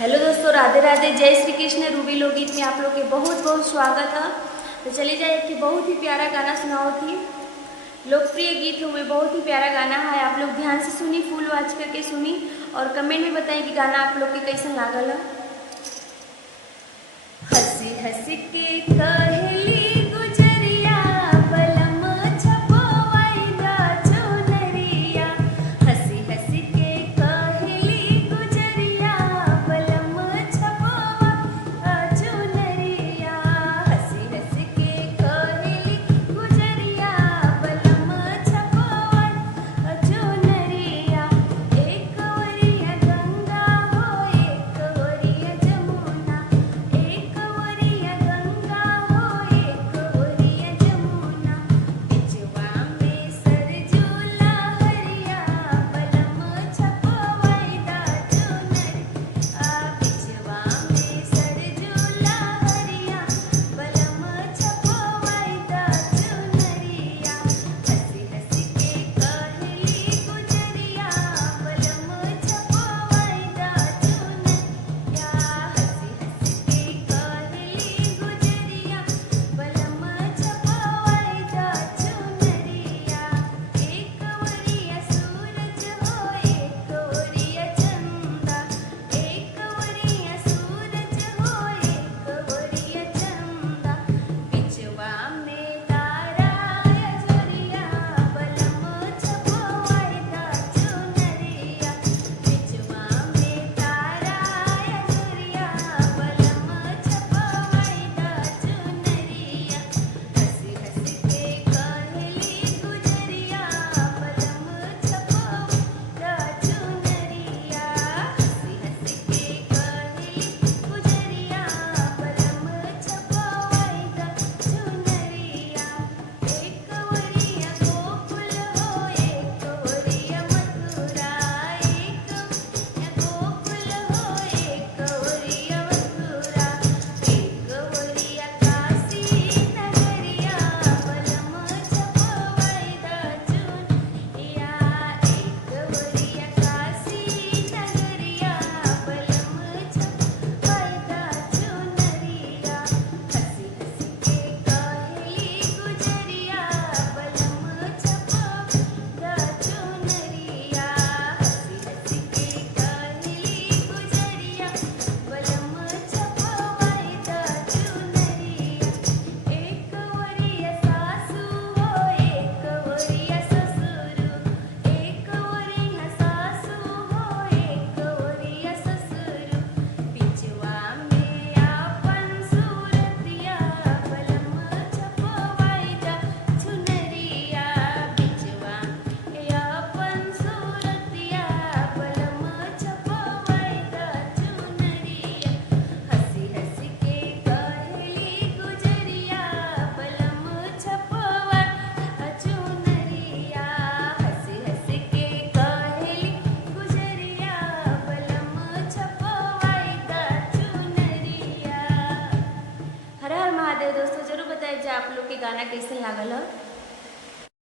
Hello दोस्तों, राधे राधे, जय Shri Krishna. Ruby लोकगीत में आप लोग के बहुत बहुत स्वागत है। तो चलिए जाए कि बहुत ही प्यारा गाना सुनाओ थी, लोकप्रिय गीत हुए, बहुत ही प्यारा गाना है। आप लोग ध्यान से सुनी, फुल वॉच करके सुनी और कमेंट में बताएं कि गाना आप लोग के कैसा लागल है। हंसी हंसी के कहली गुजरिया बलम छपवाई दा चुनरिया, हंसी हंसी के कहली गुजरिया बलम छपवा चुनरिया, हंसी हंसी के कहली गुजरिया बलम छपवा चुनरिया। एक ओरिया गंगा हो एक ओरिया जमुना, एक ओरिया गंगा हो एक ओरिया जमुना, बिचवा में सरजूला हरिया बलम छपवाई दा चुनरिया, बिचवा में सरजूला हरिया बलम छपवाई दा चुनरिया। हंसी हंसी के कहली गुजरिया बलम छपवाई दा चुनरिया, हंसी हंसी के कहली गुजरिया बलम छपवाई दा चुनरिया। एक ओरिया सूरज हो एक ओरिया चंदा, एक ओरिया सूरज हो एक ओरिया चंदा, बिचवा में तारा अजरिया बलम छपवाई दा चुनरिया, बिचवा में तारा अजरिया बलम छपवाई दा चुनरिया। हंसी हंसी के कहली गुजरिया बलम छपवाई दा चुनरिया, हंसी हंसी के कहली गुजरिया बलम छपवाई दा चुनरिया। एक ओरिया गोकुल हो एक ओरिया मथुरा, एक ओरिया गोकुल हो एक ओरिया मथुरा, एक ओरिया काशी नगरिया बलम छपवाई दा चुनरिया, एक ओरिया काशी नगरिया बलम छपवाई दा चुनरिया। हंसी हंसी के कहली गुजरिया बलम छपवाई दा चुनरिया, हंसी हंसी के कहली गुजरिया बलम छपवाई दा चुनरिया। एक ओरिया सासू हो एक ओरिया ससुर, एक ओरिया सासू हो एक ओरिया ससुर, बिचवा में आपन सूरतिया बलम छपवाई दा चुनरिया, बिचवा में आपन सूरतिया बलम छपवाई दा चुनरिया। हंसी हंसी के कहली गुजरिया बलम छपवाई दा चुनरिया, हंसी हंसी के कहली गुजरिया बलम छपवाई दा चुनरिया। हर हर महादेव। दोस्तों जरूर बताइए आप लोग के गाना कैसे लागल है।